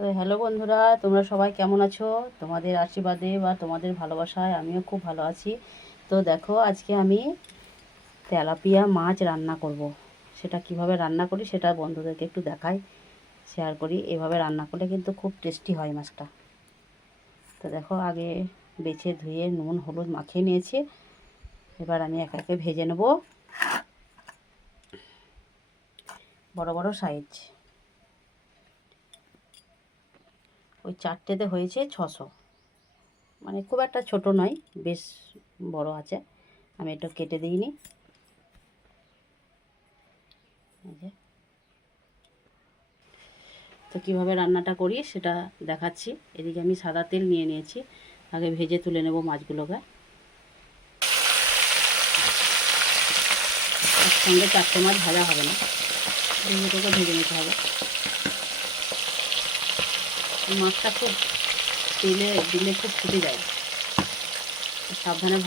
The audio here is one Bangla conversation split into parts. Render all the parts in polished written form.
তো হ্যালো বন্ধুরা, তোমরা সবাই কেমন আছো? তোমাদের আশীর্বাদে বা তোমাদের ভালোবাসায় আমিও খুব ভালো আছি। তো দেখো, আজকে আমি তেলাপিয়া মাছ রান্না করব। সেটা কিভাবে রান্না করি সেটা বন্ধুদেরকে একটু দেখাই, শেয়ার করি। এভাবে রান্না করলে কিন্তু খুব টেস্টি হয় মাছটা। তো দেখো, আগে বেছে ধুয়ে নুন হলুদ মাখিয়ে নিয়েছি। এবার আমি একে একে ভেজে নেব। বড় বড় সাইজ, ওই চারটেতে হয়েছে 600, মানে খুব একটা ছোট নয়, বেশ বড় আছে। আমি এটা কেটে দিইনি। তো কীভাবে রান্নাটা করি সেটা দেখাচ্ছি। এদিকে আমি সাদা তেল নিয়ে নিয়েছি, আগে ভেজে তুলে নেব মাছগুলোকে। একসঙ্গে 4টে মাছ ভাজা হবে না, দুটোকে ভেজে নিতে হবে। মাছটা খুব তেলে দিলে খুব ফুটে যায়, সাবধানে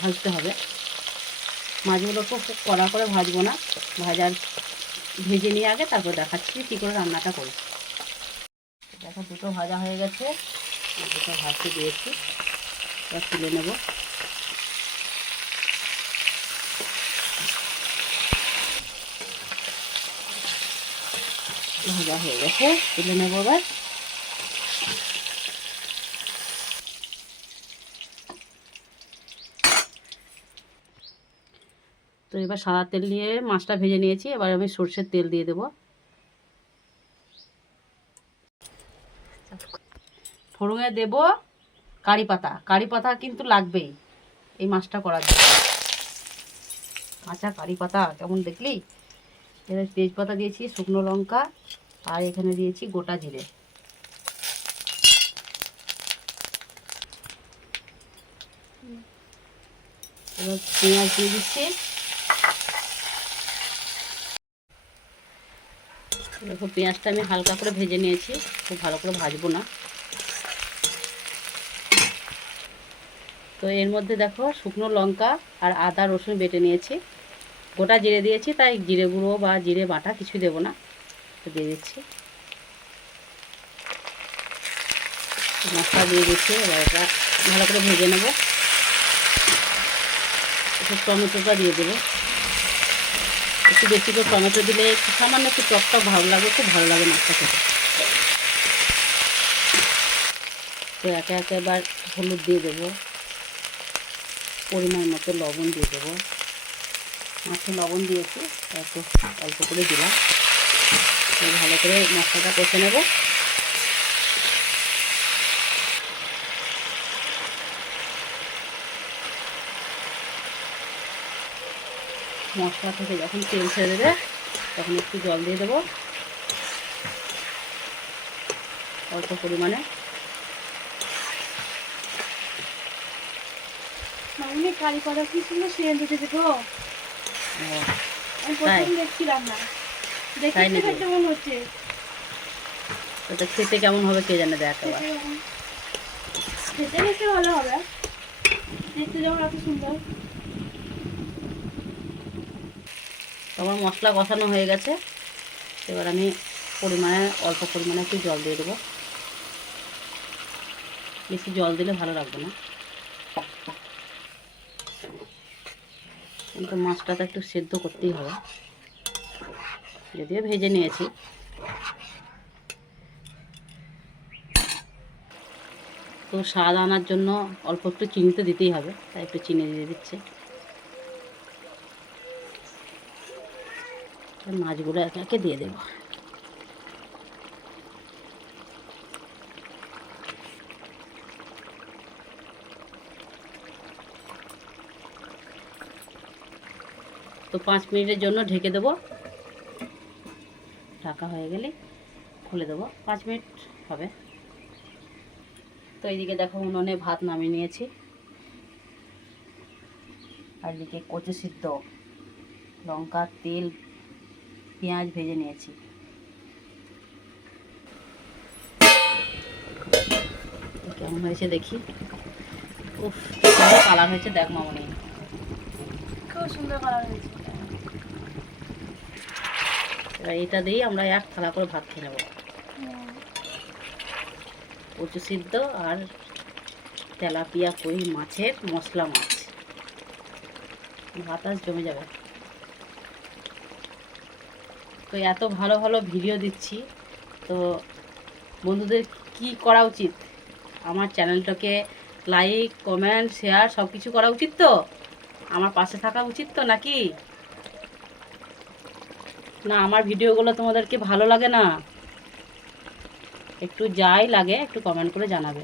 ভাজতে হবে। মাছগুলো খুব কড়া করে ভাজবো না, ভেজে নিয়ে আগে তারপর দেখাচ্ছি কী করে রান্নাটা করি। দেখো, দুটো ভাজা হয়ে গেছে, দুটো ভাজতে দিয়েছি। এবার তুলে নেব। ভাজা হয়ে গেছে, তুলে নেব এবার। তো এবার সাদা তেল নিয়ে মাছটা ভেজে নিয়েছি, এবার আমি সরষের তেল দিয়ে দেব। ফোড়নে দেব কারি পাতা। কারি পাতা কিন্তু লাগবেই এই মাছটা করার জন্য। কাঁচা কারি পাতা কেমন দেখলি। এবার তেজপাতা দিয়েছি, শুকনো লঙ্কা, আর এখানে দিয়েছি গোটা জিরে। এবার পেঁয়াজ দিয়ে দিচ্ছি। দেখো, পেঁয়াজটা আমি হালকা করে ভেজে নিয়েছি, খুব ভালো করে ভাজবো না। তো এর মধ্যে দেখো, শুকনো লঙ্কা আর আদা রসুন বেটে নিয়েছি, গোটা জিরে দিয়েছি, তাই জিরে গুঁড়ো বা জিরে বাটা কিছু দেবো না, তো দিয়ে দিচ্ছি। মশলা দিয়ে দিচ্ছি। এবার এটা ভালো করে ভেজে নেব। একটু টমেটোটা দিয়ে দেবো, একটু বেশি করে টমেটো দিলে সামান্য একটু টকটা ভালো লাগে, খুব ভালো লাগে মাছটা খেতে। তো একে একে এবার হলুদ দিয়ে দেবো, পরিমাণ মতো লবণ দিয়ে দেবো। মাছে লবণ দিয়েছি, একটু অল্প করে দিলাম। ভালো করে মশলাটা কষে নেব। মশলা থেকে যখন তেল ছেড়ে দেবে তখন একটু জল দিয়ে দেবো, অল্প পরিমাণে। মামনি কারি পাতা কি সুন্দর সেন্ট উঠেছে গো। আমি প্রথম দেখছিলাম না, দেখতে খেতে মনে হচ্ছে। ওটা খেতে কেমন হবে কে জানে, দেখ এবার। খেতে বেশি ভালো হবে, দেখতে যেমন এত সুন্দর। তোমার মশলা কষানো হয়ে গেছে, এবার আমি অল্প পরিমাণে একটু জল দিয়ে দেবো। বেশি জল দিলে ভালো লাগবে না, কিন্তু মাছটা তো একটু সেদ্ধ করতেই হবে, যদিও ভেজে নিয়েছি। তো স্বাদ আনার জন্য অল্প একটু চিনি তো দিতেই হবে, তাই একটু চিনি দিয়ে দিচ্ছে। মাছগুলো একে একে দিয়ে দেবো। তো 5 মিনিটের জন্য ঢেকে দেবো। ঢাকা হয়ে গেলে খুলে দেবো, 5 মিনিট হবে। তো এইদিকে দেখো, উনুনে ভাত নামিয়ে নিয়েছি, আর এদিকে কচু সিদ্ধ, লঙ্কা, তেল, পেঁয়াজ ভেজে নিয়েছি। কেমন হয়েছে দেখি। খুব সুন্দর কালার হয়েছে, দেখ মামনি, খুব সুন্দর কালার হয়েছে। এবার এটা দিয়েই আমরা এক থালা করে ভাত খেয়ে নেবো। কচু সিদ্ধ আর তেলাপিয়া কই মাছের মশলা মাছ, ভাত আজ জমে যাবে। তো এত ভালো ভালো ভিডিও দিচ্ছি, তো বন্ধুদের কি করা উচিত? আমার চ্যানেলটাকে লাইক কমেন্ট শেয়ার সব কিছু করা উচিত, তো আমার পাশে থাকা উচিত তো, নাকি না? আমার ভিডিওগুলো তোমাদেরকে ভালো লাগে না? একটু যাই লাগে একটু কমেন্ট করে জানাবে।